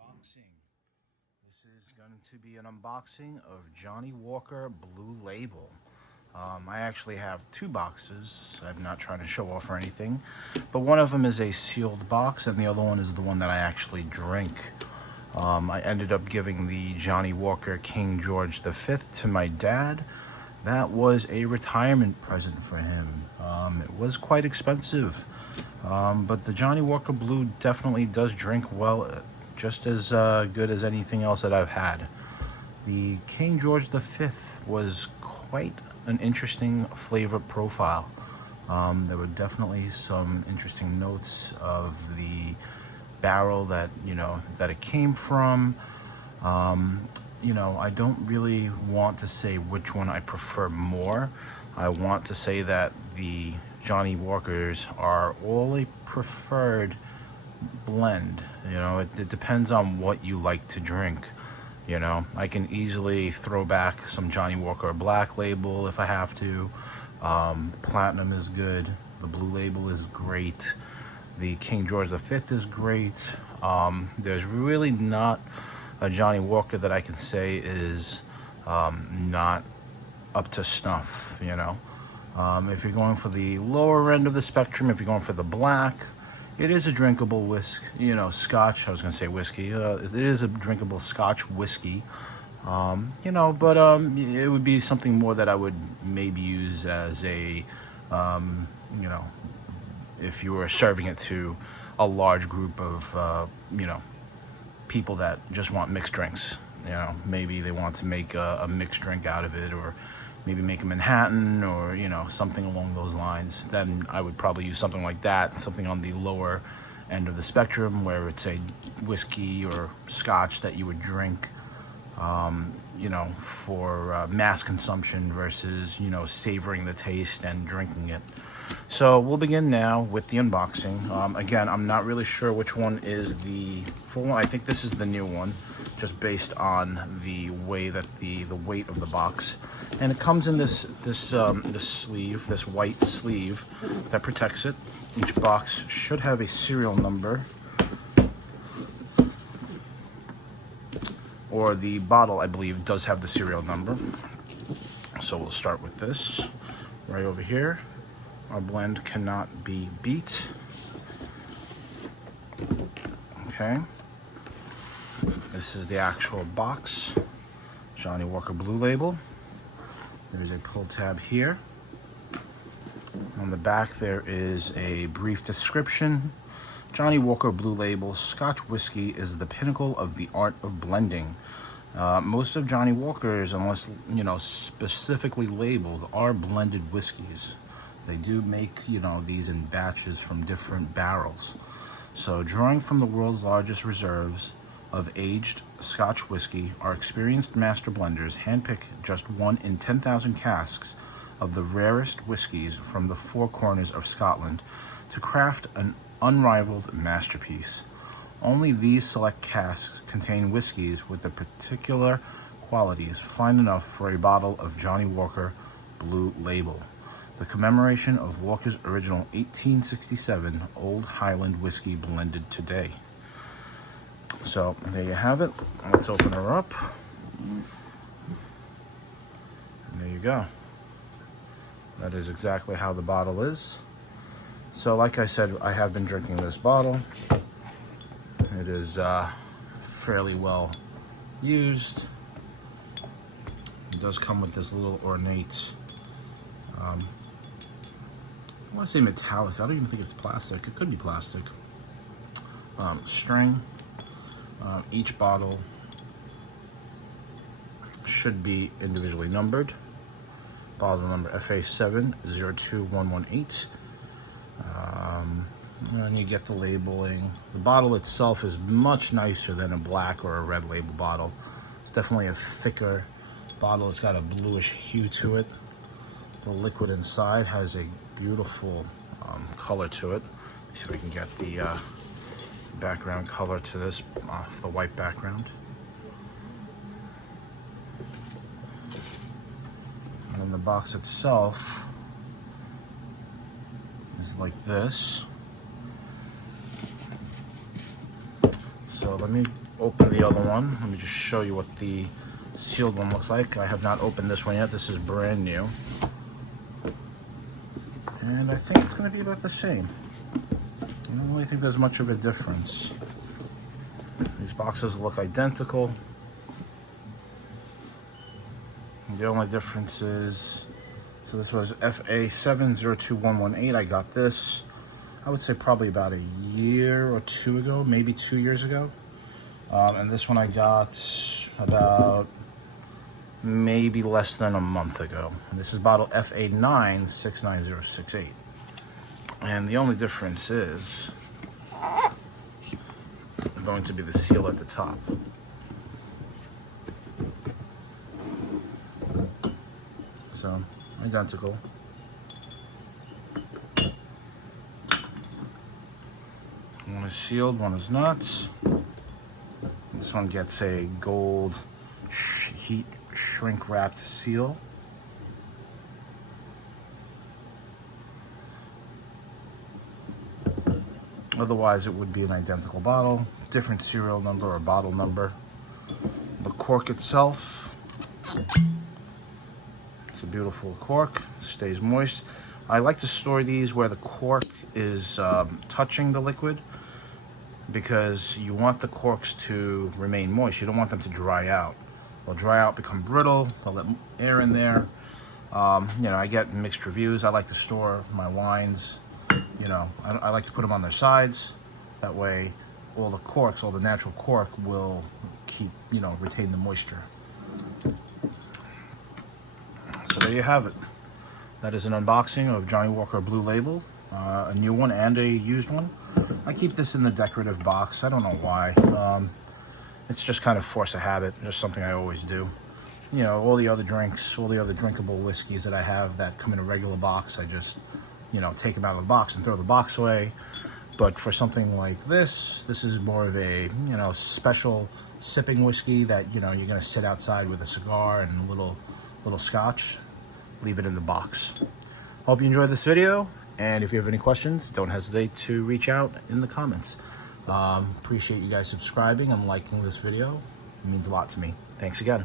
Unboxing. This is going to be an unboxing of Johnnie Walker Blue Label. I actually have two boxes. I'm not trying to show off or anything, but one of them is a sealed box and the other one is the one that I actually drink. I ended up giving the Johnnie Walker King George V to my dad. That was a retirement present for him. It was quite expensive, but the Johnnie Walker Blue definitely does drink well, just as good as anything else that I've had. The King George V was quite an interesting flavor profile. There were definitely some interesting notes of the barrel that that it came from. I don't really want to say which one I prefer more. I want to say that the Johnnie Walkers are all a preferred blend. It depends on what you like to drink. I can easily throw back some Johnnie Walker Black Label if I have to. Platinum is good. The Blue Label is great. The King George V is great. There's really not a Johnnie Walker that I can say is not up to snuff. If you're going for the lower end of the spectrum, if you're going for the black, it is a drinkable Scotch. I was going to say whiskey. It is a drinkable Scotch whiskey. But it would be something more that I would maybe use as a, if you were serving it to a large group of, people that just want mixed drinks. Maybe they want to make a mixed drink out of it, or maybe make a Manhattan, or something along those lines. Then I would probably use something like that, something on the lower end of the spectrum, where it's a whiskey or Scotch that you would drink, for mass consumption versus savoring the taste and drinking it. So we'll begin now with the unboxing. Again, I'm not really sure which one is the full one. I think this is the new one, just based on the way that the weight of the box. And it comes in this sleeve, this white sleeve that protects it. Each box should have a serial number, or the bottle, I believe, does have the serial number. So we'll start with this right over here. Our blend cannot be beat. Okay. This is the actual box. Johnnie Walker Blue Label. There's a pull tab here. On the back there is a brief description. Johnnie Walker Blue Label Scotch whiskey is the pinnacle of the art of blending. Most of Johnnie Walkers, unless specifically labeled, are blended whiskeys. They do make these in batches from different barrels. So drawing from the world's largest reserves of aged Scotch whiskey, our experienced master blenders handpick just 1 in 10,000 casks of the rarest whiskeys from the four corners of Scotland to craft an unrivaled masterpiece. Only these select casks contain whiskeys with the particular qualities fine enough for a bottle of Johnnie Walker Blue Label, the commemoration of Walker's original 1867 Old Highland whiskey blended today. So there you have it. Let's open her up. And there you go. That is exactly how the bottle is. So like I said, I have been drinking this bottle. It is fairly well used. It does come with this little ornate, I want to say metallic. I don't even think it's plastic. It could be plastic. String. Each bottle should be individually numbered. Bottle number FA702118. And you get the labeling. The bottle itself is much nicer than a black or a red label bottle. It's definitely a thicker bottle. It's got a bluish hue to it. The liquid inside has a beautiful color to it. Let's see if we can get the background color to this off the white background. And then the box itself is like this. So let me open the other one. Let me just show you what the sealed one looks like. I have not opened this one yet. This is brand new. And I think it's going to be about the same. I don't really think there's much of a difference. These boxes look identical. The only difference is, so this was FA702118. I got this, I would say probably about a year or two ago, maybe 2 years ago. And this one I got about maybe less than a month ago. And this is bottle FA969068. And the only difference is going to be the seal at the top. So, identical. One is sealed, one is not. This one gets a gold heat shrink wrapped seal. Otherwise, it would be an identical bottle, different serial number or bottle number. The cork itself, it's a beautiful cork, stays moist. I like to store these where the cork is touching the liquid, because you want the corks to remain moist. You don't want them to dry out. They'll dry out, become brittle, they'll let air in there. You know, I get mixed reviews. I like to store my wines, you know, I like to put them on their sides. That way, all the corks, all the natural cork will keep, you know, retain the moisture. So there you have it. That is an unboxing of Johnnie Walker Blue Label, a new one and a used one. I keep this in the decorative box. I don't know why. It's just kind of force of habit, just something I always do. You know, all the other drinks, all the other drinkable whiskeys that I have that come in a regular box, I just, you know, take them out of the box and throw the box away. But for something like this is more of a, you know, special sipping whiskey that, you know, you're gonna sit outside with a cigar and a little scotch. Leave it in the box. Hope you enjoyed this video, and if you have any questions, don't hesitate to reach out in the comments. Appreciate you guys subscribing and liking this video. It means a lot to me. Thanks again.